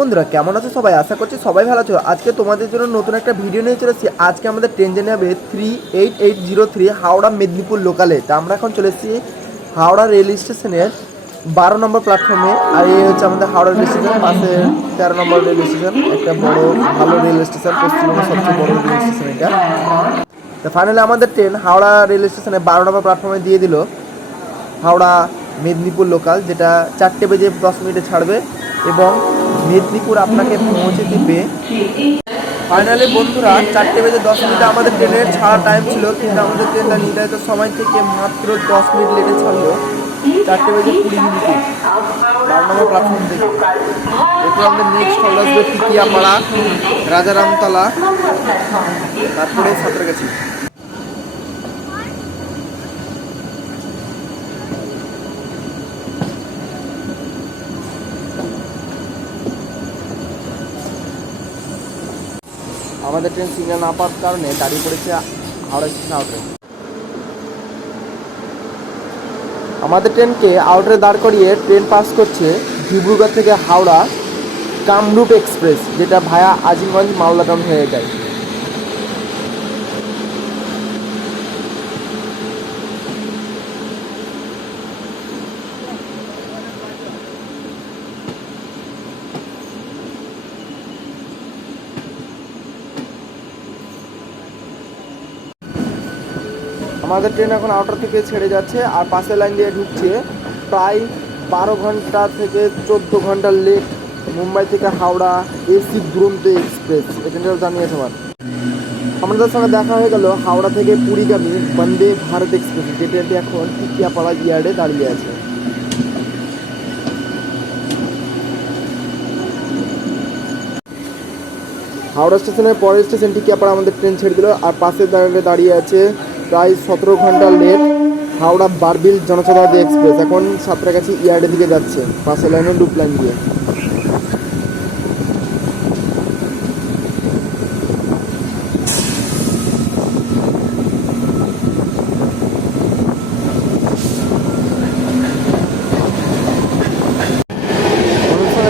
বন্ধুরা কেমন আছো সবাই? আশা করছি সবাই ভালো আছো। আজকে তোমাদের জন্য নতুন একটা ভিডিও নিয়ে চলে এসেছি। আজকে আমাদের ট্রেন জার্নি হবে 3803 হাওড়া মেদিনীপুর লোকালে। তা আমরা এখন চলে এসেছি হাওড়া রেল স্টেশনের 12 নম্বর প্ল্যাটফর্মে। আর এই হচ্ছে আমাদের হাওড়া রেল স্টেশন, পাশে 13 নম্বর রেল স্টেশন, একটা বড় ভালো রেল স্টেশন, পশ্চিমবঙ্গের সবচেয়ে বড় রেল স্টেশন এটা। তো ফাইনালি আমাদের ট্রেন হাওড়া রেল স্টেশনে 12 নম্বর প্ল্যাটফর্মে দিয়ে দিল হাওড়া মেদিনীপুর লোকাল, যেটা 4:10 ছাড়বে এবং মেদিনীপুর আপনাকে পৌঁছে দিবে। ফাইনালি বন্ধুরা 4:10 আমাদের ট্রেনের ছাড়া টাইম ছিল, কিন্তু আমাদের ট্রেনটা নির্ধারিত সময় থেকে মাত্র 10 মিনিট লেটে ছাড়লো 4:20 12 নম্বর প্ল্যাটফর্ম থেকে। এরপর আমাদের নেক্সট হল আসবে টিকিয়াপাড়া, রাজারামতলা, তারপরে সাঁতরাগাছি। আমাদের ট্রেন সিগন্যাল না পাওয়ার কারণে দাঁড়িয়ে পড়েছে হাওড়া স্টেশন আউটারে। আমাদের ট্রেনকে আউটারে দাঁড় করিয়ে ট্রেন পাস করছে ডিব্রুগড় থেকে হাওড়া কামরূপ এক্সপ্রেস, যেটা ভায়া আজিমগঞ্জ মাওলাদাম হয়ে যায়। আমাদের ট্রেন এখন আউটার থেকে ছেড়ে যাচ্ছে আর পাশের লাইন দিয়ে ঢুকছে। প্রায় 12 ঘন্টা থেকে 14 ঘন্টা লেট মুম্বাই থেকে হাওড়া এসি দুরন্ত এক্সপ্রেস, এখানটাও জানিয়েছে। আমাদের সঙ্গে দেখা হয়ে গেল হাওড়া থেকে পুরীগামী বন্দে ভারত এক্সপ্রেস, যেটি এখন টিকিয়াপাড়া ইয়ার্ডে দাঁড়িয়ে আছে। হাওড়া স্টেশনের পরের স্টেশন টিকিয়াপাড়া আমাদের ট্রেন ছেড়ে দিল আর পাশের দাঁড়িয়ে আছে প্রায় 17 ঘন্টা লেট হাওড়া বারবিল জনশতাব্দী এক্সপ্রেস, এখন সাঁতরাগাছি ইয়ার্ডের দিকে যাচ্ছে পাশের লাইনে লুপ লাইন দিয়ে।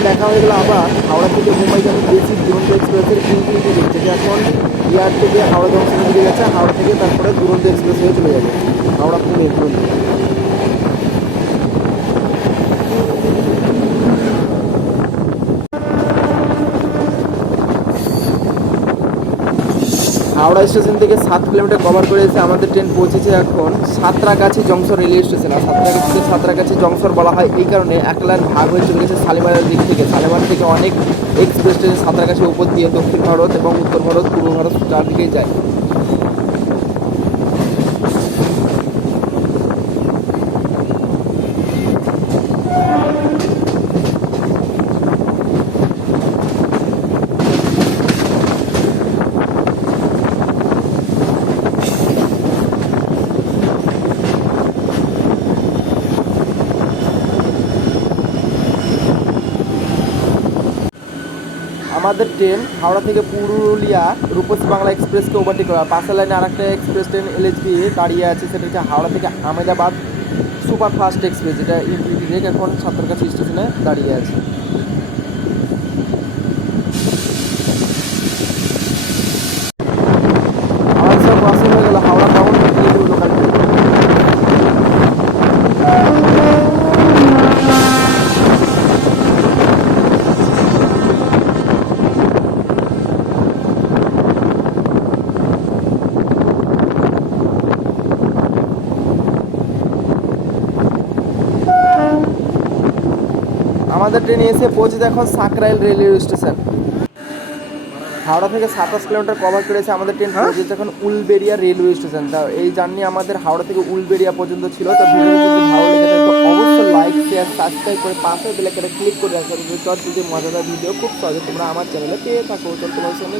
দেখা হয়ে গেল আবার হাওড়া থেকে মুম্বাই যাবে এসি দুরন্ত এক্সপ্রেসের ইনফিনিটি, যেটা এখন ইয়ার থেকে হাওড়া জংশনের দিকে যাচ্ছে। হাওড়া থেকে তারপরে দুরন্ত এক্সপ্রেস হয়ে চলে যাবে হাওড়া পুনে দুরন্ত। হাওড়া স্টেশন থেকে 7 কিলোমিটার কভার করে এসে আমাদের ট্রেন পৌঁছেছে এখন সাঁতরাগাছি জংশন রেলওয়ে স্টেশন। আর সাঁতরাগাছি জংশন বলা হয় এই কারণে এক লাইন ভাগ হয়ে চলে গেছে শালিমারের দিক থেকে। শালিমার থেকে অনেক এক্সপ্রেস ট্রেন সাঁতরাগাছি উপর দিয়ে দক্ষিণ ভারত এবং উত্তর ভারত, পূর্ব ভারত চারদিকেই যায়। আমাদের ট্রেন হাওড়া থেকে পুরুলিয়া রূপসী বাংলা এক্সপ্রেসকে ওভারটেক করে। পাশের লাইনে আরেকটা এক্সপ্রেস ট্রেন এলএসবি দাঁড়িয়ে আছে, সেটা হচ্ছে হাওড়া থেকে আহমেদাবাদ সুপারফাস্ট এক্সপ্রেস, যেটা ইনফিনিটি এখন সাঁতরাগাছি স্টেশনে দাঁড়িয়ে আছে। আমাদের সব ক্রসিং হয়ে গেল Howrah town Medinipur local train. আমাদের ট্রেনে এসে পৌঁছেছে এখন সাকরাইল রেলওয়ে স্টেশন। হাওড়া থেকে 27 কিলোমিটার কভার করেছে আমাদের ট্রেন, পৌঁছেছে এখন উলবেড়িয়া রেলওয়ে স্টেশন। তা এই জার্নি আমাদের হাওড়া থেকে উলবেড়িয়া পর্যন্ত ছিল। তো ভিডিও যদি ভালো লেগে থাকে তো অবশ্যই লাইক শেয়ার সাবস্ক্রাইব করে পাশে বেল আইকনে ক্লিক করে রাখবে, যদি মজাদার ভিডিও খুব সহজে তোমরা আমার চ্যানেলে পেয়ে থাকো। তো তোমার সঙ্গে